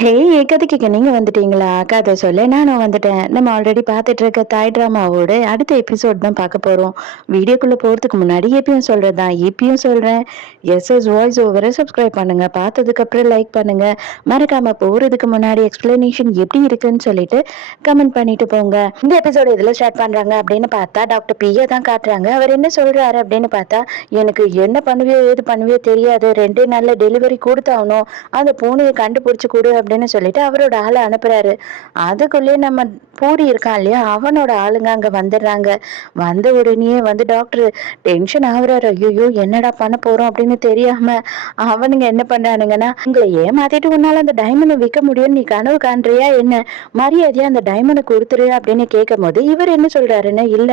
ஹே! கதைக்கு நீங்க வந்துட்டீங்களா? கதை சொல்ல நானும் வந்துட்டேன். நம்ம ஆல்ரெடி பார்த்துட்டு இருக்க தாய் ட்ராமாவோட அடுத்த எபிசோட் தான் பார்க்க போறோம். வீடியோக்குள்ள போறதுக்கு முன்னாடி எப்பயும் சொல்றது தான். இப்பயும் சொல்றேன். எஸ்எஸ் வாய்ஸ் ஓவர சப்ஸ்கிரைப் பண்ணுங்க. பார்த்ததுக்கப்புறம் லைக் பண்ணுங்க. மறக்காம போறதுக்கு முன்னாடி எக்ஸ்பிளனேஷன் எப்படி இருக்குன்னு சொல்லிட்டு கமெண்ட் பண்ணிட்டு போங்க. இந்த எபிசோட் எதுல ஸ்டார்ட் பண்றாங்க அப்படின்னு பார்த்தா, டாக்டர் பிய தான் காட்டுறாங்க. அவர் என்ன சொல்றாரு அப்படின்னு பார்த்தா, எனக்கு என்ன பண்ணுவியோ ஏது பண்ணுவியோ தெரியாது. 2 நாள்ல டெலிவரி குடுத்தாகணும். அந்த பூனைய கண்டுபிடிச்சு குடு அப்படின்னு சொல்லிட்டு அவரோட ஆளை அனுப்புறாரு. அதுக்குள்ளேயே நம்ம பூரி இருக்கான் இல்லையா, அவனோட ஆளுங்க அங்க வந்துடுறாங்க. வந்த உடனே வந்து டாக்டர் டென்ஷன் ஆகுறாரு. ஐயோ என்னடா பண்ண போறோம் அப்படின்னு தெரியாம அவனுங்க என்ன பண்றானுங்கன்னா, உங்களை ஏமாத்திட்டு உன்னால அந்த டைமண்டை விற்க முடியும், நீ கனவு காண்றியா என்ன, மரியாதையா அந்த டைமண்டை கொடுத்துரு அப்படின்னு கேட்கும் போது இவர் என்ன சொல்றாருன்னா, இல்ல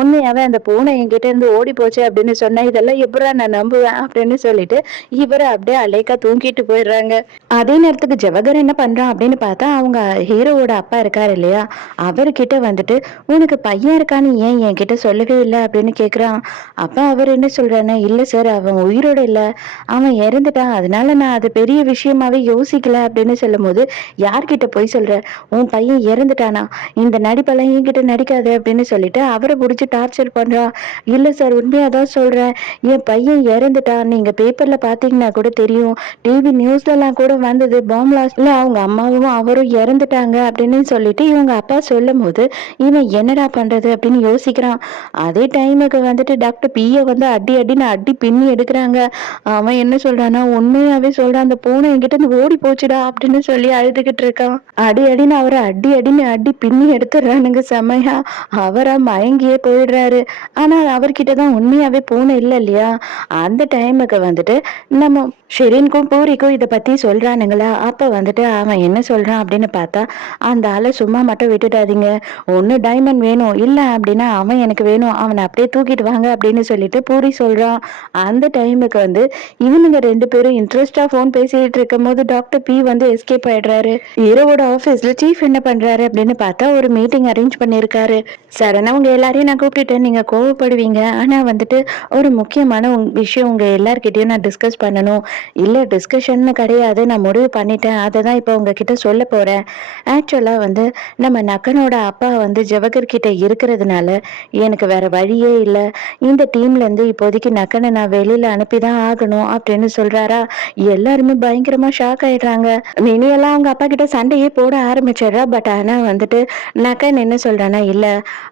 உண்மையாவே அந்த பூனை என்கிட்ட இருந்து ஓடி போச்சு அப்படின்னு சொன்னா இதெல்லாம் எப்படா நான் நம்புவேன் அப்படின்னு சொல்லிட்டு இவரை அப்படியே அலேக்கா தூங்கிட்டு போயிடுறாங்க. அதே நேரத்துக்கு ஜவஹர் என்ன பண்றான் அப்படின்னு பார்த்தா, அவங்க ஹீரோவோட அப்பா இருக்காரு இல்லையா, அவர்கிட்ட வந்துட்டு உனக்கு பையன் இருக்கான்னு ஏன் என்கிட்ட சொல்லவே இல்லை அப்படின்னு கேக்குறான். அப்ப அவர் என்ன சொல்றாருன்னா, இல்ல சார் அவன் உயிரோட இல்ல, அவன் இறந்துட்டான், அதனால நான் அது பெரிய விஷயமாவே யோசிக்கல அப்படின்னு சொல்லும் போது, யார்கிட்ட போய் சொல்ற, உன் பையன் இறந்துட்டானா, இந்த நடிப்பெல்லாம் என்கிட்ட நடிக்காத அப்படின்னு சொல்லிட்டு அவரை பிடிச்சி டார்ச்சர் பண்றான். இல்ல சார் உண்மையாதான் சொல்றேன், என் பையன் இறந்துட்டான், நீங்க பேப்பர்ல பாத்தீங்கன்னா கூட தெரியும், டிவி நியூஸ்லலாம் கூட வந்தது, பாம் பிளாஸ்ட்ல அவங்க அம்மாவும் அவரும் இறந்துட்டாங்க அப்படின்னு சொல்லிட்டு இவங்க அப்பா சொல்லும் போது இவன் என்னடா பண்றது அப்படின்னு யோசிக்கிறான். அதே டைமுக்கு வந்துட்டு டாக்டர் பிய வந்து அடி அடின்னு அடி பின்னி எடுக்கிறாங்க. அவன் என்ன சொல்றான்னா, உண்மையாவே சொல்றான், அந்த பூனை என்கிட்ட இருந்து ஓடி போச்சுடா அப்படின்னு சொல்லி அழுதுகிட்டு இருக்கான். அடி அடின்னு அவரை அடி அடின்னு அடி பின்னி எடுத்துடுறானுங்க செமையா. அவரா மயங்கியே போயிடுறாரு. ஆனா அவர்கிட்ட தான் உண்மையாவே பூனை இல்லை இல்லையா. அந்த டைமுக்கு வந்துட்டு நம்ம ஷெரீனுக்கும் பூரிக்கும் இதை பத்தி சொல்றானுங்களா. அப்ப வந்துட்டு அவன் என்ன சொல்றான் அப்படின்னு பார்த்தா, அந்த ஆளை சும்மா மட்டும் விட்டுடாதீங்க, ஒண்ணு டைமண்ட் வேணும், இல்ல அப்படின்னா அவன் எனக்கு வேணும், அவனை அப்படியே தூக்கிட்டு வாங்க அப்படின்னு சொல்லிட்டு பூரி சொல்றான். அந்த டைமுக்கு வந்து இவனுங்க 2 பேரும் இன்ட்ரெஸ்டா போன் பேசிட்டு இருக்கும் போது டாக்டர் பி வந்து எஸ்கேப் ஆயிடுறாரு. ஹீரோவோட ஆபீஸ்ல சீஃப் என்ன பண்றாரு அப்படின்னு பார்த்தா, ஒரு மீட்டிங் அரேஞ்ச் பண்ணிருக்காரு. சடனா உங்க எல்லாரையும் நான் கூப்பிட்டுட்டேன், நீங்க கோவப்படுவீங்க, ஆனா வந்துட்டு ஒரு முக்கியமான விஷயம் உங்க எல்லார்கிட்டயும் நான் டிஸ்கஸ் பண்ணணும். இல்ல டிஸ்கஷன்னு கிடையாது, நான் முடிவு பண்ணிட்டேன், அதை தான் இப்போ உங்ககிட்ட சொல்ல போறேன். ஆக்சுவலா வந்து நம்ம நக்கனோட அப்பா வந்து ஜவஹர் கிட்ட இருக்கிறதுனால எனக்கு வேற வழியே இல்லை. இந்த டீம்ல இருந்து இப்போதைக்கு நக்கனை நான் வெளியில அனுப்பிதான் ஆகணும் அப்படின்னு சொல்றாரா. எல்லாருமே பயங்கரமா ஷாக் ஆயிடுறாங்க. மினியெல்லாம் அவங்க அப்பா கிட்ட சண்டையே போட ஆரம்பிச்சிடுறா. பட் ஆனா வந்துட்டு நக்கன் என்ன சொல்றானா, இல்ல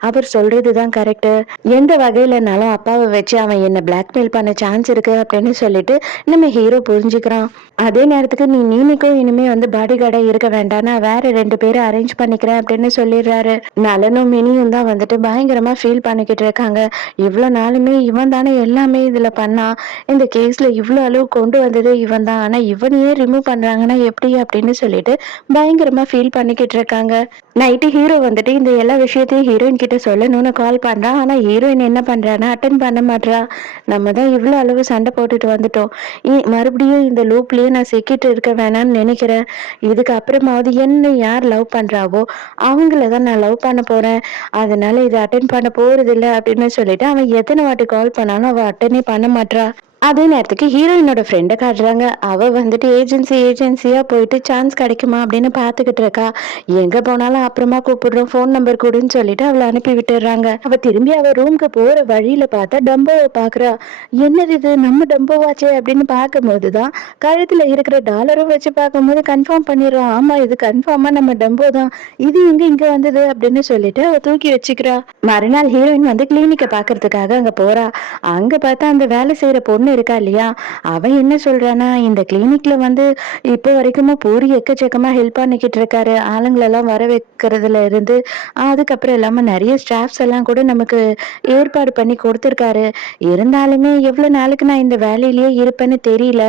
அவர் சொல்றதுதான் கரெக்ட், எந்த வகையிலனாலும் அப்பாவை வச்சு அவன் என்ன பிளாக்மெயில் பண்ண சான்ஸ் இருக்கு அப்படின்னு சொல்லிட்டு நம்ம ஹீரோ புரிஞ்சுக்கிறான். அதே நேரத்துக்கு நீ நீனிக்கும் இனிமே வந்து பாடி கார்டா இருக்க வேண்டாம், நான் வேற 2 பேரை அரேஞ்ச் பண்ணிக்கிறேன் அப்படின்னு சொல்லிடுறாரு. நலனும் மினியும் தான் வந்துட்டு பயங்கரமா ஃபீல் பண்ணிக்கிட்டு இருக்காங்க. இவ்வளவு நாளுமே இவன் தானே எல்லாமே இதுல பண்ணா, இந்த கேஸ்ல இவ்வளவு அளவு கொண்டு வந்தது இவன் தான், ஆனா இவனையே ரிமூவ் பண்றாங்கன்னா எப்படி அப்படின்னு சொல்லிட்டு பயங்கரமா ஃபீல் பண்ணிக்கிட்டு இருக்காங்க. நைட்டு ஹீரோ வந்துட்டு இந்த எல்லா விஷயத்தையும் ஹீரோயின் கிட்ட சொல்லணும்னு கால் பண்றான். ஆனா ஹீரோயின் என்ன பண்றான்னா அட்டன் பண்ண மாட்றா. நம்ம தான் இவ்வளவு அளவு சண்டை போட்டுட்டு வந்துட்டோம், மறுபடியும் இந்த லூப்லயே நான் சிக்கிட்டு இருக்க வேணாம்னு நினைக்கிறேன். இதுக்கு அப்புறமாவது என்ன யார் லவ் பண்றாவோ அவங்கள தான் நான் லவ் பண்ண போறேன், அதனால இதை அட்டன் பண்ண போறது இல்லை அப்படின்னு சொல்லிட்டு அவன் எத்தனை வாட்டி கால் பண்ணாலும் அவ அட்டனே பண்ண மாட்றா. அதே நேரத்துக்கு ஹீரோயினோட ஃப்ரெண்டை காட்டுறாங்க. அவ வந்துட்டு ஏஜென்சியா போயிட்டு சான்ஸ் கிடைக்குமா அப்படின்னு பாத்துக்கிட்டு இருக்கா. எங்க போனாலும் அப்புறமா கூப்பிடுறோம், போன் நம்பர் கொடுன்னு சொல்லிட்டு அவளை அனுப்பி விட்டுறாங்க. அவ திரும்பி அவ ரூம்க்கு போற வழியில பார்த்தா டம்போவை பாக்குறா. என்னது இது, நம்ம டம்போவாச்சே அப்படின்னு பார்க்கும் போதுதான் கழுத்துல இருக்கிற டாலரும் வச்சு பார்க்கும்போது கன்ஃபார்ம் பண்ணிடுறான். ஆமா இது கன்ஃபார்மா நம்ம டம்போ தான், இது எங்க இங்க வந்தது அப்படின்னு சொல்லிட்டு அவ தூக்கி வச்சுக்கிறா. மறுநாள் ஹீரோயின் வந்து கிளினிக்கை பாக்குறதுக்காக அங்க போறா. அங்க பார்த்தா அந்த வேலை செய்யற பொண்ணு இருக்கா இல்லையா, அவன் என்ன சொல்றானா, இந்த கிளினிக்ல வந்து இப்போ வரைக்குமா பூரி எக்கச்சக்கமா ஹெல்ப் பண்ணிக்கிட்டு இருக்காரு, ஆளுங்களெல்லாம் வர வைக்கிறதுல இருந்து அதுக்கப்புறம் இல்லாம நிறைய ஸ்டாஃப்ஸ் எல்லாம் கூட நமக்கு ஏற்பாடு பண்ணி கொடுத்துருக்காரு. இருந்தாலுமே எவ்வளவு நாளுக்கு நான் இந்த வேலையிலேயே இருப்பேன்னு தெரியல,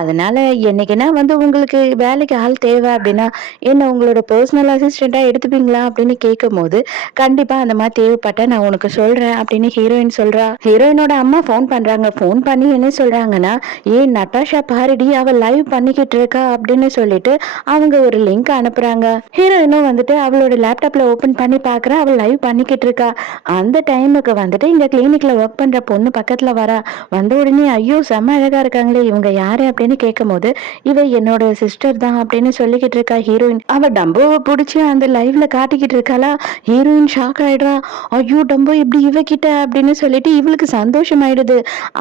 அதனால என்னைக்குன்னா வந்து உங்களுக்கு வேலைக்கு ஆள் தேவை அப்படின்னா என்ன உங்களோட பர்சனல் அசிஸ்டண்டா எடுத்துப்பீங்களா அப்படின்னு கேட்கும் போது, கண்டிப்பா அந்த மாதிரி தேவைப்பட்ட நான் உனக்கு சொல்றேன் அப்படின்னு ஹீரோயின் சொல்றா. ஹீரோயினோட அம்மா ஃபோன் பண்றாங்க. ஃபோன் பண்ணி என்ன சொல்றாங்கன்னா, "ஏய் நட்டாஷா பாருடி அவ லைவ் பண்ணிக்கிட்டு இருக்கா" அப்படின்னு சொல்லிட்டு அவங்க ஒரு லிங்க் அனுப்புறாங்க. ஹீரோயினும் வந்துட்டு அவளோட லேப்டாப்ல ஓப்பன் பண்ணி பார்க்குறா, அவ லைவ் பண்ணிக்கிட்டு இருக்கா. அந்த டைமுக்கு வந்துட்டு இங்க கிளினிக்ல ஒர்க் பண்ற பொண்ணு பக்கத்துல வரா. வந்த உடனே, "ஐயோ! செம்ம அழகா இருக்காங்களே! இவங்க யாரு?" அப்படின்னு கேட்கும்போது, "இவ என்னோட சிஸ்டர் தான்" அப்படின்னு சொல்லிக்கிட்டு இருக்கா ஹீரோயின். அவ டம்போவ புடிச்சு அந்த லைவ்ல காட்டிக்கிட்டு இருக்காளா, ஹீரோயின் ஷாக் ஆயிடுறா. "ஐயோ! டம்போ இப்படி இவகிட்ட" அப்படின்னு சொல்லிட்டு இவளுக்கு சந்தோஷமாயிடுது.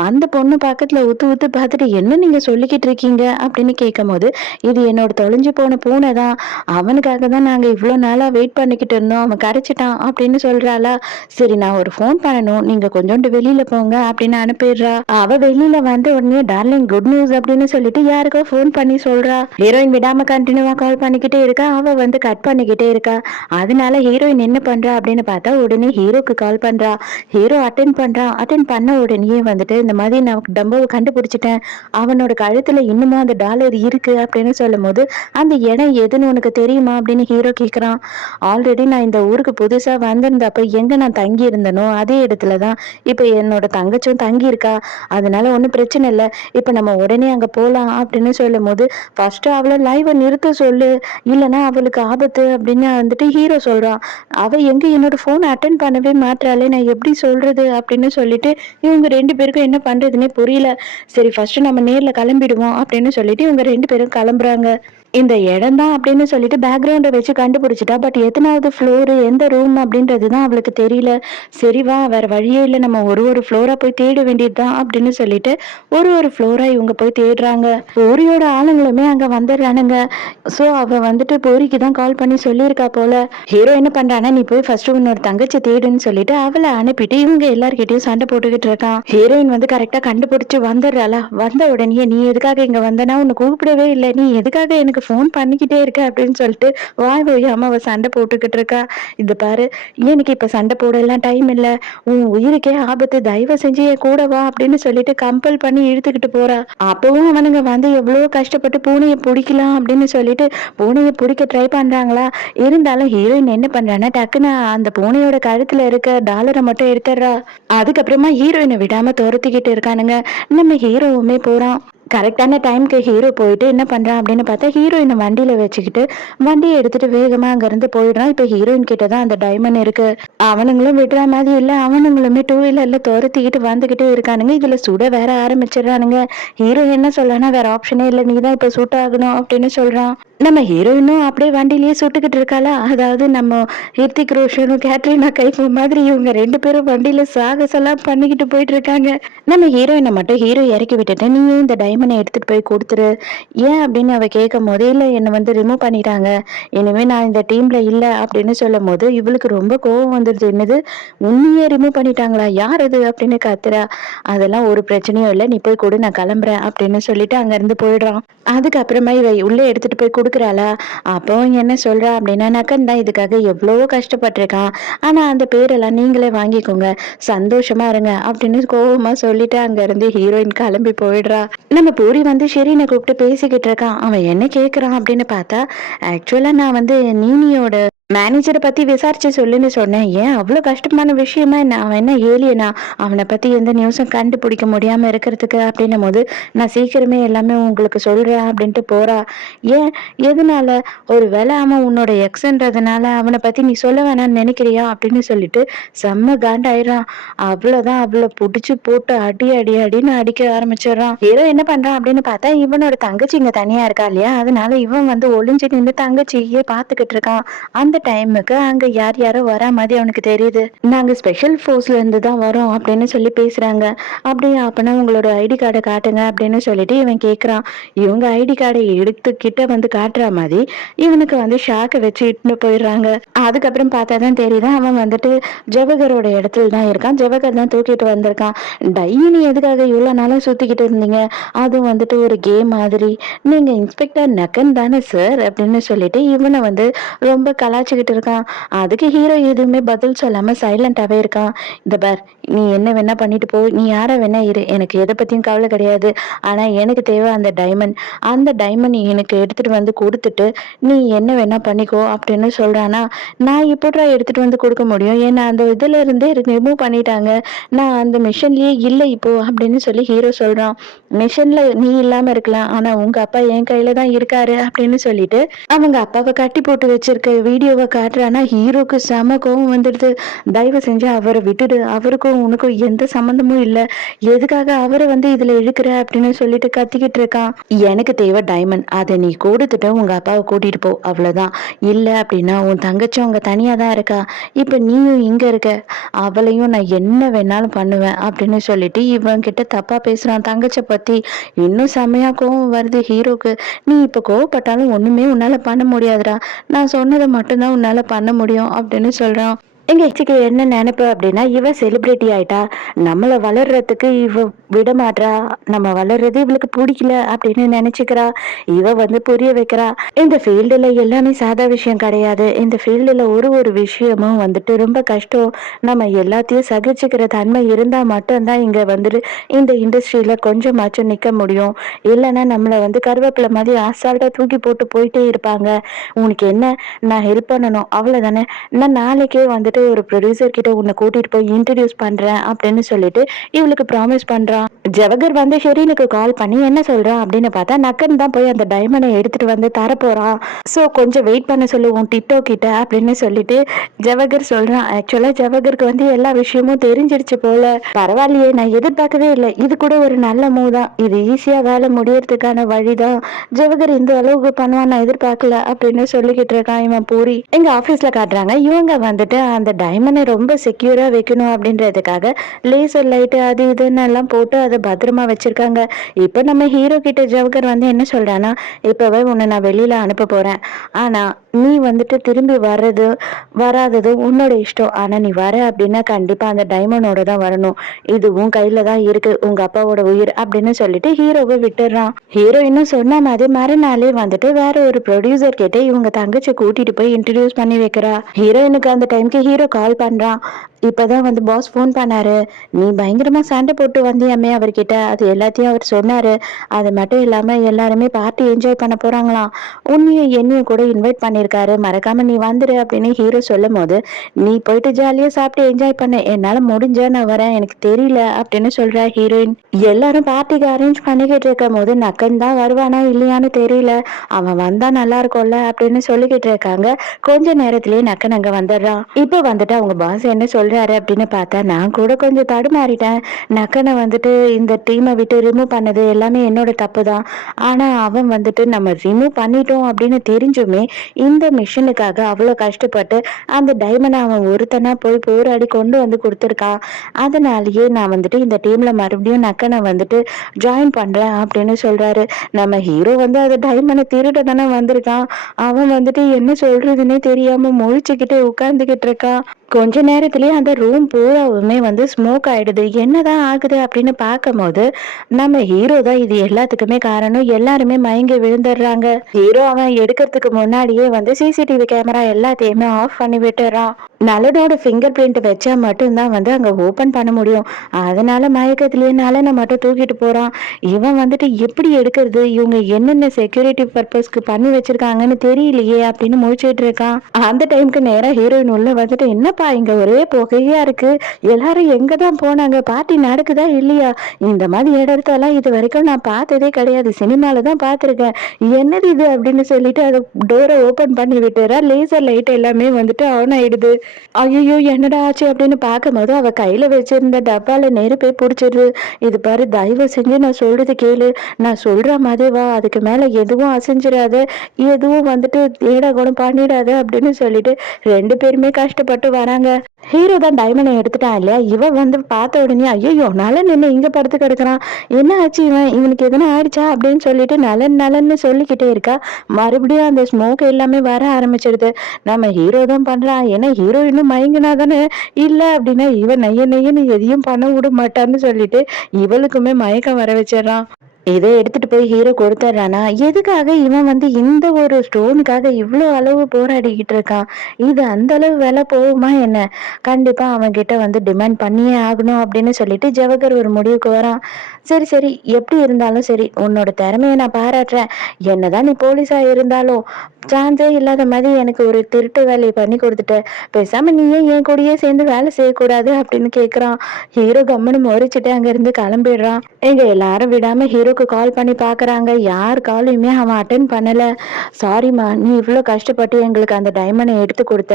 அந்த பொண்ணு பக்கத்துல உத்து உத்து பார்த்துட்டு, "என்ன நீங்க சொல்லிக்கிட்டு இருக்கீங்க?" அப்படின்னு கேட்கும்போது, "இது என்னோட தொலைஞ்சு போன பூனை தான். அவனுக்காக தான் நாங்க இவ்ளோ நாளா வெயிட் பண்ணிக்கிட்டு இருந்தோம். அவன் கிடைச்சிட்டான்" அப்படின்னு சொல்றாளா. "சரி நான் ஒரு ஃபோன் பண்ணணும். நீங்க கொஞ்சோண்டு வெளியில போங்க" அப்படின்னு அனுப்பிடுறா. அவ வெளியில வந்த உடனே, "டார்லிங் குட் நியூஸ்" அப்படின்னு சொல்லிட்டு யாருக்கோ ஃபோன் பண்ணி சொல்றா. ஹீரோயின் விடாம கன்டினியூவா கால் பண்ணிக்கிட்டே இருக்கா. அவ வந்து கட் பண்ணிக்கிட்டே இருக்கா. அதனால ஹீரோயின் என்ன பண்றா அப்படின்னு பார்த்தா, உடனே ஹீரோக்கு கால் பண்றா. ஹீரோ அட்டெண்ட் பண்றான். அட்டெண்ட் பண்ண உடனேயே வந்துட்டு, "இந்த மாதிரி நான் டம்போவ கண்டுபிடிச்சுட்டேன். அவனோட கழுத்துல இன்னுமும் அந்த டாலர் இருக்கு" அப்படின்னு சொல்லும்போது, "அந்த இடம் எதுன்னு உனக்கு தெரியுமா?" அப்படின்னு ஹீரோ கேட்குறான். "ஆல்ரெடி நான் இந்த ஊருக்கு புதுசா வந்திருந்தப்ப எங்க நான் தங்கி இருந்தனோ, அதே இடத்துல தான் இப்ப என்னோட தங்கச்சியும் தங்கியிருக்கா. அதனால ஒண்ணும் பிரச்சனை இல்ல. இப்ப நம்ம உடனே அங்க போலாம்" அப்படின்னு சொல்லும்போது, "ஃபர்ஸ்ட் அவள லைவ நிறுத்த சொல்லு. இல்லன்னா அவளுக்கு ஆபத்து" அப்படின்னு வந்துட்டு ஹீரோ சொல்றான். "அவ எங்க என்னோட ஃபோன அட்டெண்ட் பண்ணவே மாட்றாளே! நான் எப்படி சொல்றது?" அப்படின்னு சொல்லிட்டு இவங்க 2 பேருக்கும் என்ன பண்றதுன்னே புரியல. "சரி ஃபர்ஸ்ட் நம்ம நேர்ல கிளம்பிடுவோம்" அப்படின்னு சொல்லிட்டு இவங்க 2 பேரும் கிளம்புறாங்க. இந்த இடம் தான் அப்படின்னு சொல்லிட்டு பேக்கிரவுண்ட வச்சு கண்டுபிடிச்சுட்டா. பட் எத்தனாவது ஃப்ளோரு, எந்த ரூம் அப்படின்றது தான் அவளுக்கு தெரியல. "சரி வா, வேற வழியே இல்ல. நம்ம ஒரு ஃப்ளோரா போய் தேட வேண்டியது தான்" அப்படின்னு சொல்லிட்டு ஒரு ஃப்ளோரா இவங்க போய் தேடுறாங்க. பூரியோட ஆளுங்களுமே அங்க வந்துடுறானுங்க. ஸோ அவ வந்துட்டு பூரிக்கு தான் கால் பண்ணி சொல்லியிருக்கா போல. ஹீரோ என்ன பண்றான்னா, "நீ போய் ஃபர்ஸ்ட் உன்னோட தங்கச்சி தேடுன்னு" சொல்லிட்டு அவள அனுப்பிட்டு இவங்க எல்லார்கிட்டயும் சண்டை போட்டுக்கிட்டு இருக்கான். ஹீரோயின் வந்து கரெக்ட்டா கண்டுபிடிச்சு வந்துடுறாளா. வந்த உடனேயே, "நீ எதுக்காக இங்க வந்த? நான் உன்ன கூப்பிடவே இல்ல. நீ எதுக்காக எனக்கு ஃபோன் பண்ணிக்கிட்டே இருக்க?" அப்படின்னு சொல்லிட்டு வாய் ஓயாம அவ சண்டை போட்டுக்கிட்டு இருக்கா. "இது பாரு, எனக்கு இப்ப சண்டை போடலாம் டைம் இல்ல. உன் உயிருக்கே ஆபத்து. தயவு செஞ்சு என் கூட வா" அப்படின்னு சொல்லிட்டு கம்பல் பண்ணி இழுத்துக்கிட்டு போறா. அப்பவும் அவனுங்க வந்து எவ்வளவோ கஷ்டப்பட்டு பூனைய புடிக்கலாம் அப்படின்னு சொல்லிட்டு பூனைய புடிக்க ட்ரை பண்றாங்களா. இருந்தாலும் ஹீரோயின் என்ன பண்றான்னா, டக்குன்னு அந்த பூனையோட கழுத்துல இருக்க டாலர மட்டும் எடுத்துடுறா. அதுக்கப்புறமா ஹீரோயின விடாம துரத்திக்கிட்டு இருக்கானுங்க. நம்ம ஹீரோவுமே போறான். கரெக்டான டைம்க்கு ஹீரோ போயிட்டு என்ன பண்றான் அப்படின்னு பார்த்தா, ஹீரோயின வண்டியில வச்சுக்கிட்டு வண்டிய எடுத்துட்டு வேகமா அங்கிருந்து போயிடுறான். இப்ப ஹீரோயின் கிட்ட தான் அந்த டைமண்ட் இருக்கு. அவனுங்களும் விடுற மாதிரி இல்ல. அவனுங்களுமே டூ வீலர்ல துரத்திக்கிட்டு வந்துகிட்டே இருக்கானுங்க. இதுல சுட வேற ஆரம்பிச்சிடுறானுங்க. ஹீரோ என்ன சொல்றான்னா, "வேற ஆப்ஷனே இல்ல. நீ தான் இப்ப சூட்டாகணும்" அப்படின்னு சொல்றான். நம்ம ஹீரோயினும் அப்படியே வண்டியிலேயே சுட்டுக்கிட்டு இருக்காளா. அதாவது நம்ம ஹிருத்திக் ரோஷனும், கேட்ரினா கைஃபும் மாதிரி இவங்க 2 பேரும் வண்டியில சாகசம்லாம் பண்ணிக்கிட்டு போயிட்டு இருக்காங்க. நம்ம ஹீரோயின மட்டும் ஹீரோ இறக்கி விட்டுட்டு, "நீயே இந்த டைமண்ட எடுத்துட்டு போய் குடுத்துரு." "ஏன்?" அப்படின்னு அவ கேட்கும்போது, "இல்ல என்ன வந்து ரிமூவ் பண்ணிட்டாங்க. இனிமே நான் இந்த டீம்ல இல்ல" அப்படின்னு சொல்லும்போது, இவளுக்கு ரொம்ப கோவம் வந்துருது. "என்னது? உன்னையே ரிமூவ் பண்ணிட்டாங்களா? யார் அது?" அப்படின்னு கத்துறா. "அதெல்லாம் ஒரு பிரச்சனையும் இல்ல. நீ போய் குடு, நான் கிளம்புறேன்" அப்படின்னு சொல்லிட்டு அங்கிருந்து போயிடுறான். அதுக்கப்புறமா இவ உள்ள எடுத்துட்டு போய் குடுக்குறாளா. அப்போ என்ன சொல்றா அப்படின்னா, "நக்கன் தான் இதுக்காக எவ்வளவோ கஷ்டப்பட்டுருக்கான். ஆனா அந்த பேரெல்லாம் நீங்களே வாங்கிக்கோங்க. சந்தோஷமா இருங்க" அப்படின்னு கோவமா சொல்லிட்டு அங்கிருந்து ஹீரோயின் கிளம்பி போயிடுறா. நம்ம பூரி வந்து ஷெரீன கூப்பிட்டு பேசிக்கிட்டு இருக்கான். அவன் என்ன கேட்குறான் அப்படின்னு பார்த்தா, "ஆக்சுவலா நான் வந்து நீனியோட மேனேஜர பத்தி விசாரிச்சு சொல்லுன்னு சொன்னேன். ஏன் அவ்ளோ கஷ்டமான விஷயமா என்ன? அவன் என்ன ஏலியனா? அவன பத்தி எந்த நியூஸும் கண்டுபிடிக்க முடியாம இருக்கிறதுக்கு" அப்படின்னும்போது, "நான் சீக்கிரமே எல்லாமே உங்களுக்கு சொல்றேன்" அப்படின்ட்டு போறா. "ஏன்? எதனால? ஒரு வேளை அவன் உன்னோட எக்ஸ்ன்றதுனால அவன பத்தி நீ சொல்ல வேணாம்னு நினைக்கிறியா?" அப்படின்னு சொல்லிட்டு செம்ம காண்டாயிடுறான். அவ்வளோதான், அவள புடிச்சு போட்டு அடி அடி அடின்னு அடிக்க ஆரம்பிச்சிடுறான். ஹீரோ என்ன பண்றான் அப்படின்னு பார்த்தா, இவனோட தங்கச்சி இங்க தனியா இருக்கா இல்லையா? அதனால இவன் வந்து ஒளிஞ்சு நின்னு தங்கச்சியே பார்த்துக்கிட்டு இருக்கான். அந்த டைமுக்கு அங்க யார் யாரோ வரா மாதிரி அவனுக்கு தெரியுது. "நாங்க ஸ்பெஷல் ஃபோர்ஸ்ல இருந்து தான் வரோம்" அப்படின்னு சொல்லி பேசுறாங்க. "அப்படியா? அப்பனா உங்களோட ஐடி கார்ட காட்டுங்க" அப்படின்னு சொல்லிட்டு இவன் கேட்குறான். இவங்க ஐடி கார்ட எடுத்து கிட்ட வந்து காட்டுற மாதிரி இவனுக்கு வந்து ஷாக்க வச்சு இட்டுன்னு போயிடுறாங்க. அதுக்கப்புறம் பார்த்தா தான் தெரியுது, அவன் வந்துட்டு ஜவஹரோட இடத்துல தான் இருக்கான். ஜவஹர் தான் தூக்கிட்டு வந்திருக்கான். "டைனி எதுக்காக இவ்வளோ நாளா சுத்திக்கிட்டு இருந்தீங்க? அதுவும் வந்துட்டு ஒரு கேம் மாதிரி. நீங்க இன்ஸ்பெக்டர் நக்கன் தானே சார்?" அப்படின்னு சொல்லிட்டு இவனை வந்து ரொம்ப கலாய்ச்சு கலாய்ச்சிக்கிட்டு இருக்கான். அதுக்கு ஹீரோ எதுவுமே பதில் சொல்லாம சைலண்டாவே இருக்கான். இந்த பார், நீ என்ன வேணா பண்ணிட்டு போ, நீ யாரா வேணா இரு, எனக்கு எதை பத்தியும் கவலை கிடையாது. ஆனா எனக்கு தேவை அந்த டைமண்ட். அந்த டைமண்ட் நீ எனக்கு எடுத்துட்டு வந்து கொடுத்துட்டு நீ என்ன வேணா பண்ணிக்கோ அப்படின்னு சொல்றானா. நான் இப்படிடா எடுத்துட்டு வந்து கொடுக்க முடியும், ஏன்னா அந்த இதுல இருந்தே ரிமூவ் பண்ணிட்டாங்க, நான் அந்த மிஷன்லயே இல்லை இப்போ அப்படின்னு சொல்லி ஹீரோ சொல்றான். மிஷன்ல நீ இல்லாம இருக்கலாம், ஆனா உங்க அப்பா என் கையில தான் இருக்காரு அப்படின்னு சொல்லிட்டு அவங்க அப்பாவை கட்டி போட்டு வச்சிருக்க வீடியோவை காட்டுறானா. ஹீரோக்கு செம கோவம் வந்துடுது. தயவு செஞ்சு அவரை விட்டுடு, அவருக்கும் உனக்கும் எந்த சம்மந்தமும் இல்ல, எதுக்காக அவரை வந்து இதுல இழுக்கிற அப்படின்னு சொல்லிட்டு கத்திக்கிட்டு இருக்கான். எனக்கு தேவை டைமண்ட், அதை நீ கொடுத்துட்டு உங்க அப்பாவை கூட்டிட்டு போ, அவ்வளவுதான். இல்ல அப்படின்னா உன் தங்கச்சி அவங்க தனியா தான் இருக்கா, இப்ப நீயும் இங்க இருக்க, அவளையும் நான் என்ன வேணாலும் பண்ணுவேன் அப்படின்னு சொல்லிட்டு இவன் கிட்ட தப்பா பேசுறான் தங்கச்சியை பத்தி. இன்னும் செமையா கோவம் வருது ஹீரோக்கு. நீ இப்ப கோவப்பட்டாலும் ஒண்ணுமே உன்னால பண்ண முடியாதுடா, நான் சொன்னதை மட்டும்தான் உன்னால பண்ண முடியும் அப்படின்னு சொல்றான். எங்க இச்சிக்கு என்ன நினைப்பு அப்படின்னா, இவ செலிபிரிட்டி ஆயிட்டா, நம்மள வளர்றதுக்கு இவ விட மாட்றா, நம்ம வளர்றது இவளுக்கு பிடிக்கல அப்படின்னு நினைச்சுக்கிறா. இவ வந்து புரிய வைக்கிறா, இந்த ஃபீல்டுல எல்லாமே சாதா விஷயம் கிடையாது, இந்த ஃபீல்டுல ஒரு ஒரு விஷயமும் வந்துட்டு ரொம்ப கஷ்டம், நம்ம எல்லாத்தையும் சகிச்சுக்கிற தன்மை இருந்தா மட்டும்தான் இங்க வந்துட்டு இந்த இண்டஸ்ட்ரியில கொஞ்சமாச்சும் நிக்க முடியும். இல்லைன்னா நம்மள வந்து கருவேப்பிலை மாதிரி அசால்ட்டா தூக்கி போட்டு போயிட்டே இருப்பாங்க. உனக்கு என்ன, நான் ஹெல்ப் பண்ணணும் அவ்வளவுதானே, நான் நாளைக்கே வந்துட்டு ஒரு ப்ரொடியூசர் கிட்ட உன்னை கூட்டிட்டு போய் இன்ட்ரடியூஸ் பண்றேன் அப்படின்னு சொல்லிட்டு இவளுக்கு ப்ராமிஸ் பண்றான். ஜவஹர் வந்து ஷெரீனுக்கு கால் பண்ணி என்ன சொல்றான் அப்படின்னு பார்த்தா, நக்கன் தான் போய் அந்த டைமண்டை எடுத்துட்டு வந்து தரப்போறான், சோ கொஞ்சம் வெயிட் பண்ண சொல்லு உன் டிட்டோ கிட்ட அப்படின்னு சொல்லிட்டு ஜவஹர் சொல்றான். ஆக்சுவலா ஜவஹருக்கு வந்து எல்லா விஷயமும் தெரிஞ்சிருச்சு போல. பரவாயில்லையே, நான் எதிர்பார்க்கவே இல்லை, இது கூட ஒரு நல்ல மூவ் தான், இது ஈஸியா வேலை முடியறதுக்கான வழிதான், ஜவஹர் இந்த அளவுக்கு பண்ணுவான் நான் எதிர்பார்க்கல அப்படின்னு சொல்லிக்கிட்டு இருக்கான் இவன் பூரி. எங்க ஆபீஸ்ல காட்டுறாங்க, இவங்க வந்துட்டு அந்த டைமண்டை ரொம்ப செக்யூரா வைக்கணும் அப்படின்றதுக்காக லேசர் லைட் அது இதுன்னு எல்லாம் போட்டு அதை பத்திரமா வச்சிருக்காங்க. இப்ப நம்ம ஹீரோ கிட்ட ஜவஹர் வந்து என்ன சொல்றானா, இப்பவே உன்னை நான் வெளியில அனுப்ப போறேன், ஆனா நீ வந்துட்டு திரும்பி வர்றது வராதது உன்னோட இஷ்டம், ஆனா நீ வர அப்படின்னா கண்டிப்பா அந்த டைமண்டோட தான் வரணும், இது உன் கையில தான் இருக்கு, உங்க அப்பாவோட உயிர் அப்படின்னு சொல்லிட்டு ஹீரோவை விட்டுறான். ஹீரோ இன்னும் சொன்ன மாதிரி மறுநாளே வந்துட்டு வேற ஒரு ப்ரொடியூசர் கிட்ட இவங்க தங்கச்சி கூட்டிட்டு போய் இன்ட்ரடியூஸ் பண்ணி வைக்கிறா. ஹீரோயினுக்கு அந்த டைம்க்கு ஹீரோ கால் பண்றான். இப்பதான் வந்து பாஸ் ஃபோன் பண்ணாரு, நீ பயங்கரமா சண்டை போட்டு வந்தியாமே அவர்கிட்ட, அது எல்லாத்தையும் அவர் சொன்னாரு, அது மட்டும் இல்லாம எல்லாருமே பார்ட்டி என்ஜாய் பண்ண போறாங்களாம், உன்னையும் என்னையும் கூட இன்வைட் பண்ணிருக்காரு, மறக்காம நீ வந்துரு அப்படின்னு ஹீரோ சொல்லும் போது, நீ போயிட்டு ஜாலியா சாப்பிட்டு என்ஜாய் பண்ண, என்னால முடிஞ்சா நான் வரேன், எனக்கு தெரியல அப்படின்னு சொல்றா ஹீரோயின். எல்லாரும் பார்ட்டிக்கு அரேஞ்ச் பண்ணிக்கிட்டு இருக்கும் போது நக்கன் தான் வருவானா இல்லையான்னு தெரியல, அவன் வந்தா நல்லா இருக்கும்ல அப்படின்னு சொல்லிக்கிட்டு இருக்காங்க. கொஞ்ச நேரத்திலேயே நக்கன் அங்க வந்துடுறான். இப்ப வந்துட்டு அவங்க பாஸ் என்ன சொல்றாரு அப்படின்னு பார்த்தா, நான் கூட கொஞ்சம் தடுமாறிட்டேன், நக்கனை வந்துட்டு இந்த டீமை விட்டு ரிமூவ் பண்ணது எல்லாமே என்னோட தப்பு தான், ஆனா அவன் வந்துட்டு நம்ம ரிமூவ் பண்ணிட்டோம் அப்படின்னு தெரிஞ்சுமே இந்த மிஷனுக்காக அவ்வளவு கஷ்டப்பட்டு அந்த டைமண்டை அவன் ஒருத்தனா போய் போராடி கொண்டு வந்து கொடுத்துருக்கான், அதனாலயே நான் வந்துட்டு இந்த டீம்ல மறுபடியும் நக்கனை வந்துட்டு ஜாயின் பண்றேன் அப்படின்னு சொல்றாரு. நம்ம ஹீரோ வந்து அது டைமண்டை திருட தானே வந்திருக்கான், அவன் வந்துட்டு என்ன சொல்றதுன்னே தெரியாம முழிச்சுக்கிட்டு உட்கார்ந்துகிட்டு இருக்கான். கொஞ்ச நேரத்திலேயே அந்த ரூம் பூராவுமே வந்து ஸ்மோக் ஆயிடுது. என்னதான் ஆகுது அப்படின்னு பார்க்கும்போது நம்ம ஹீரோ தான் இது எல்லாத்துக்குமே காரணம், எல்லாருமே மயங்கி விழுந்துடுறாங்க. ஹீரோ அவன் எடுக்கிறதுக்கு முன்னாடியே வந்து சிசிடிவி கேமரா எல்லாத்தையுமே ஆஃப் பண்ணி விட்டுறான். நலனோட ஃபிங்கர் பிரிண்ட் வச்சா மட்டும்தான் வந்து அங்க ஓபன் பண்ண முடியும், அதனால மயக்கத்திலேயே நலனை மட்டும் தூக்கிட்டு போறான். இவன் வந்துட்டு எப்படி எடுக்கிறது, இவங்க என்னென்ன செக்யூரிட்டி பர்பஸ்க்கு பண்ணி வச்சிருக்காங்கன்னு தெரியலையே அப்படின்னு முடிச்சுட்டு இருக்கான். அந்த டைமுக்கு நேரம் ஹீரோயின் உள்ள வந்துட்டு, என்னப்பா இங்க ஒரே புகையா இருக்கு, எல்லாரும் எங்க தான் போனாங்க, பார்ட்டி நடக்குதா இல்லையா, இந்த மாதிரி இடத்தெல்லாம் இது வரைக்கும் நான் பார்த்ததே கிடையாது, சினிமால தான் பார்த்துருக்கேன், என்னது இது அப்படின்னு சொல்லிட்டு அதை டோரை ஓபன் பண்ணி விட்டுறா. லேசர் லைட் எல்லாமே வந்துட்டு ஆன் ஆயிடுது. ஐயோ என்னடா ஆச்சு அப்படின்னு பார்க்கும்போது அவ கையில வச்சிருந்த டப்பால நெருப்பே பிடிச்சிருது. இது பாரு, தயவு செஞ்சு நான் சொல்றது கேளு, நான் சொல்ற மாதிரி வா, அதுக்கு மேல எதுவும் அசைஞ்சிடாத, எதுவும் வந்துட்டு ஏடா கூட பண்ணிடாத அப்படின்னு சொல்லிட்டு ரெண்டு பேருமே கஷ்டப்பட்டு வராங்க. ஹீரோ தான் டைமண்டை எடுத்துட்டான் இல்லையா, இவ வந்து பார்த்த உடனே ஐயோ நலன் என்ன இங்க படுத்து கிடக்குறான், என்ன ஆச்சு, இவனுக்கு எதனா ஆயிடுச்சா அப்படின்னு சொல்லிட்டு நலன் நலன்னு சொல்லிக்கிட்டே இருக்கா. மறுபடியும் அந்த ஸ்மோக் எல்லாமே வர ஆரம்பிச்சிடுது. நம்ம ஹீரோ தான் பண்றான், ஏன்னா ஹீரோ இன்னும் மயங்கினா தானே, இல்ல அப்படின்னா இவன் நைய நையன்னு எதையும் பண்ண விட மாட்டான்னு சொல்லிட்டு இவளுக்குமே மயக்கம் வர வச்சிடறான். இதை எடுத்துட்டு போய் ஹீரோ கொடுத்துட்றானா, எதுக்காக இவன் வந்து இந்த ஒரு ஸ்டோனுக்காக இவ்ளோ அளவு போராடிக்கிட்டு இருக்கான்? இது அந்த அளவு விலை போகுமா என்ன? கண்டிப்பா அவன்கிட்ட வந்து டிமாண்ட் பண்ணியே ஆகணும் அப்படின்னு சொல்லிட்டு ஜவஹர் ஒரு முடிவுக்கு வரான். சரி, சரி, எப்படி இருந்தாலும் சரி, உன்னோட திறமைய நான் பாராட்டுறேன். என்னதான் நீ போலீஸா இருந்தாலும், சான்ஸே இல்லாத மாதிரி எனக்கு ஒரு திருட்டு வேலைய பண்ணி குடுத்துட்ட. பேசாம நீயே என் கூடயே சேர்ந்து வேலை செய்யக்கூடாது அப்படின்னு கேட்குறான். ஹீரோ கம்முனு முறைச்சுட்டு அங்கிருந்து கிளம்பிடுறான். எங்க எல்லாரும் விடாம ஹீரோக்கு கால் பண்ணி பார்க்குறாங்க. யார் காலையுமே அவன் அட்டெண்ட் பண்ணல. சாரிம்மா, நீ இவ்ளோ கஷ்டப்பட்டு எங்களுக்கு அந்த டைமண்ட எடுத்து குடுத்த.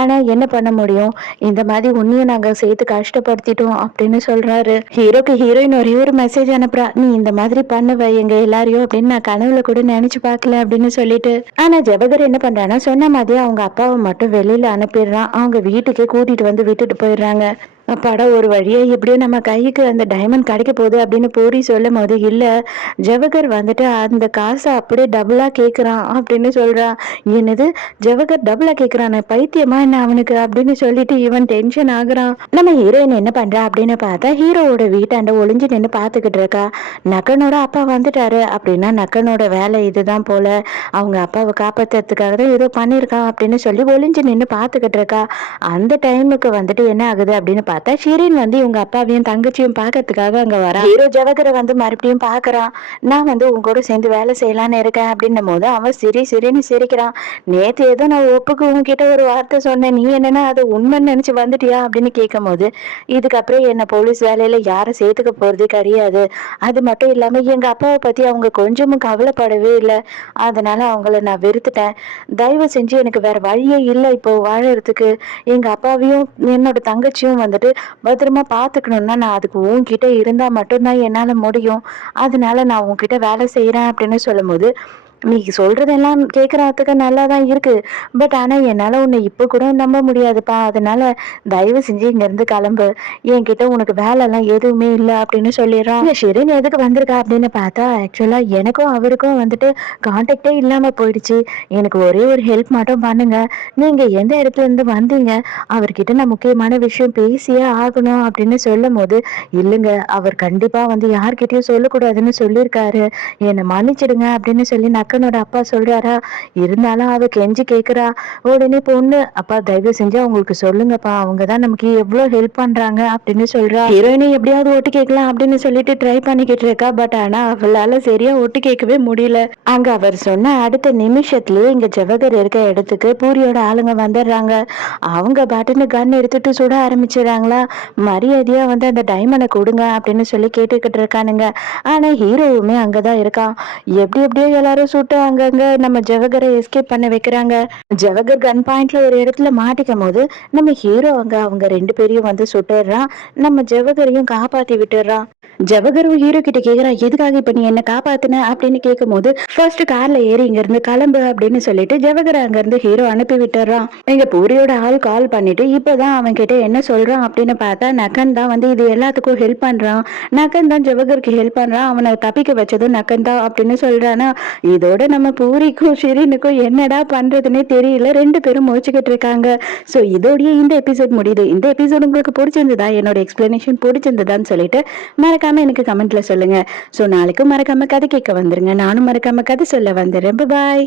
ஆனா என்ன பண்ண முடியும்? இந்த மாதிரி உன்னையும் நாங்க சேர்த்து கஷ்டப்படுத்திட்டோம் அப்படின்னு சொல்றாரு. ஹீரோக்கு ஹீரோயின் ஒரே ஒரு மெசேஜ் அனுப்புறா. நீ இந்த மாதிரி பண்ணுவ எங்க எல்லாரையும் அப்படின்னு நான் கனவுல கூட நினைச்சு பார்க்கல அப்படின்னு சொல்லிட்டு. ஆனா ஜவஹர் என்ன பண்றான்னா, சொன்ன மாதிரி அவங்க அப்பாவை மட்டும் வெளியில அனுப்பிடுறான். அவங்க வீட்டுக்கே கூட்டிட்டு வந்து விட்டுட்டு போயிடுறாங்க. அப்பாடா, ஒரு வழியா எப்படியோ நம்ம கைக்கு அந்த டைமண்ட் கிடைக்க போகுது அப்படின்னு பூரி சொல்லும் போது, இல்ல, ஜவஹர் வந்துட்டு அந்த காசை அப்படியே டபுளா கேட்குறான் அப்படின்னு சொல்றான். என்னது, ஜவஹர் டபுளா கேட்குறானே, பைத்தியமா என்ன அவனுக்கு அப்படின்னு சொல்லிட்டு இவன் டென்ஷன் ஆகுறான். நம்ம ஹீரோயின் என்ன பண்றா அப்படின்னு பார்த்தா, ஹீரோவோட வீட்டாண்ட ஒளிஞ்சு நின்று பார்த்துக்கிட்டு இருக்கா. நக்கனோட அப்பா வந்துட்டாரு அப்படின்னா நக்கனோட வேலை இதுதான் போல. அவங்க அப்பாவை காப்பாத்துறதுக்காக தான் ஏதோ பண்ணியிருக்கான் அப்படின்னு சொல்லி ஒளிஞ்சு நின்று பார்த்துக்கிட்டு இருக்கா. அந்த டைமுக்கு வந்துட்டு என்ன ஆகுது அப்படின்னு பார்த்தா, ஷிரின் வந்து இவங்க அப்பாவையும் தங்கச்சியும் பார்க்கறதுக்காக அங்க வரா. ஹீரோ ஜவஹரை வந்து மறுபடியும் பார்க்கறான். நான் வந்து உங்க கூட சேர்ந்து வேலை செய்யலான்னு இருக்கேன் அப்படின்னும் போது அவன் சிரின்னு சிரிக்கிறான். நேத்து ஏதோ நான் ஒப்புக்கு உன்கிட்ட ஒரு வார்த்தை சொன்னேன், நீ என்னன்னா அதை உண்மைன்னு நினைச்சு வந்துட்டியா அப்படின்னு கேட்கும் போது, இதுக்கப்புறம் என்ன போலீஸ் வேலையில யாரும் சேர்த்துக்க போறது கிடையாது. அது மட்டும் இல்லாம எங்க அப்பாவை பத்தி அவங்க கொஞ்சமும் கவலைப்படவே இல்லை. அதனால அவங்கள நான் வெறுத்துட்டேன். தயவு செஞ்சு எனக்கு வேற வழியே இல்லை இப்போ வாழறதுக்கு. எங்க அப்பாவையும் என்னோட தங்கச்சியும் வந்துட்டு பத்திரமா பாத்துக்கணும்னா நான் அதுக்கு உன்கிட்ட இருந்தா மட்டும்தான் என்னால முடியும். அதனால நான் உன்கிட்ட வேலை செய்யறேன் அப்படின்னு சொல்லும்போது, நீ சொல்றதெல்லாம் கேட்கறதுக்கு நல்லா தான் இருக்கு. பட் ஆனா என்னால உன்னை இப்ப கூட நம்ப முடியாதுப்பா. அதனால தயவு செஞ்சு இங்க இருந்து கிளம்பு. என்கிட்ட உனக்கு வேலைலாம் எதுவுமே இல்ல அப்படின்னு சொல்லிடுறான். இந்த ஷெரின் எதுக்கு வந்திருக்கா அப்படின்னு பார்த்தா, ஆக்சுவலா எனக்கும் அவருக்கும் வந்துட்டு கான்டாக்டே இல்லாம போயிடுச்சு. எனக்கு ஒரே ஒரு ஹெல்ப் மட்டும் பண்ணுங்க. நீங்க எந்த இடத்துல இருந்து வந்தீங்க? அவர்கிட்ட நான் முக்கியமான விஷயம் பேசியே ஆகணும் அப்படின்னு சொல்லும்போது, இல்லைங்க, அவர் கண்டிப்பா வந்து யார்கிட்டயும் சொல்லக்கூடாதுன்னு சொல்லியிருக்காரு. என்னை மன்னிச்சிடுங்க அப்படின்னு சொல்லி நக்கனோட அப்பா சொல்றாரா. இருந்தாலும் அவ கெஞ்சி கேக்குறா. உடனே பொண்ணு, அப்பா தயவு செஞ்சு அவங்களுக்கு சொல்லுங்கப்பா, அவங்கதான் நமக்கு எவ்வளவு ஹெல்ப் பண்றாங்க அப்படின்னு சொல்றா. ஹீரோயினை எப்படியாவது ஒட்டு கேட்கலாம் அப்படின்னு சொல்லிட்டு ட்ரை பண்ணிக்கிட்டு இருக்கா. பட் ஆனா அவளால சரியா ஒட்டு கேட்கவே முடியல. அங்க அவர் சொன்ன அடுத்த நிமிஷத்துலயே இங்க ஜவஹர் இருக்க இடத்துக்கு பூரியோட ஆளுங்க வந்துடுறாங்க. அவங்க பாட்டுன்னு கன் எடுத்துட்டு சுட ஆரம்பிச்சிடறாங்களா. மரியாதையா வந்து அந்த டைமண்டை கொடுங்க அப்படின்னு சொல்லி கேட்டுக்கிட்டு இருக்கானுங்க. ஆனா ஹீரோவுமே அங்கதான் இருக்கான். எப்படியோ எல்லாரும் சுட்டு அங்கங்க நம்ம ஜவஹரை எஸ்கேப் பண்ண வைக்கிறாங்க. ஜவஹர் கன் பாயிண்ட்ல ஒரு இடத்துல மாட்டிக்கும் போது நம்ம ஹீரோ அங்க அவங்க 2 பேரையும் வந்து சுட்டுறான். நம்ம ஜவஹரையும் காப்பாத்தி விட்டுறான். ஜவஹரும் ஹீரோ கிட்ட கேக்குறான், எதுக்காக இப்ப நீ என்ன காப்பாத்துன அப்படின்னு கேட்கும் போது, ஃபர்ஸ்ட் கார்ல ஏறி இங்க இருந்து கிளம்பு அப்படின்னு சொல்லிட்டு ஜவஹர் அங்க இருந்து ஹீரோ அனுப்பி விட்டுறான். எங்க பூரியோட ஆள் கால் பண்ணிட்டு இப்பதான் அவன் கிட்ட என்ன சொல்றான் அப்படின்னு பார்த்தா, நக்கன் தான் வந்து இது எல்லாத்துக்கும் ஹெல்ப் பண்றான். நக்கன் தான் ஜவஹருக்கு ஹெல்ப் பண்றான். அவனை தப்பிக்க வச்சதும் நக்கன் தான் அப்படின்னு சொல்றானா. இதோட நம்ம பூரிக்கும் ஷிரினுக்கும் என்னடா பண்றதுன்னே தெரியல. 2 பேரும் முழிச்சுக்கிட்டு இருக்காங்க. சோ இதோடய இந்த எபிசோட் முடியுது. இந்த எபிசோட் உங்களுக்கு பிடிச்சிருந்ததா, என்னோட எக்ஸ்பிளனேஷன் பிடிச்சிருந்ததான்னு சொல்லிட்டு மறக்காம எனக்கு கமெண்ட்ல சொல்லுங்க. சோ நாளைக்கும் மறக்காம கதை கேட்க வந்துருங்க. நானும் மறக்காம கதை சொல்ல வந்துடுறேன். பாய்.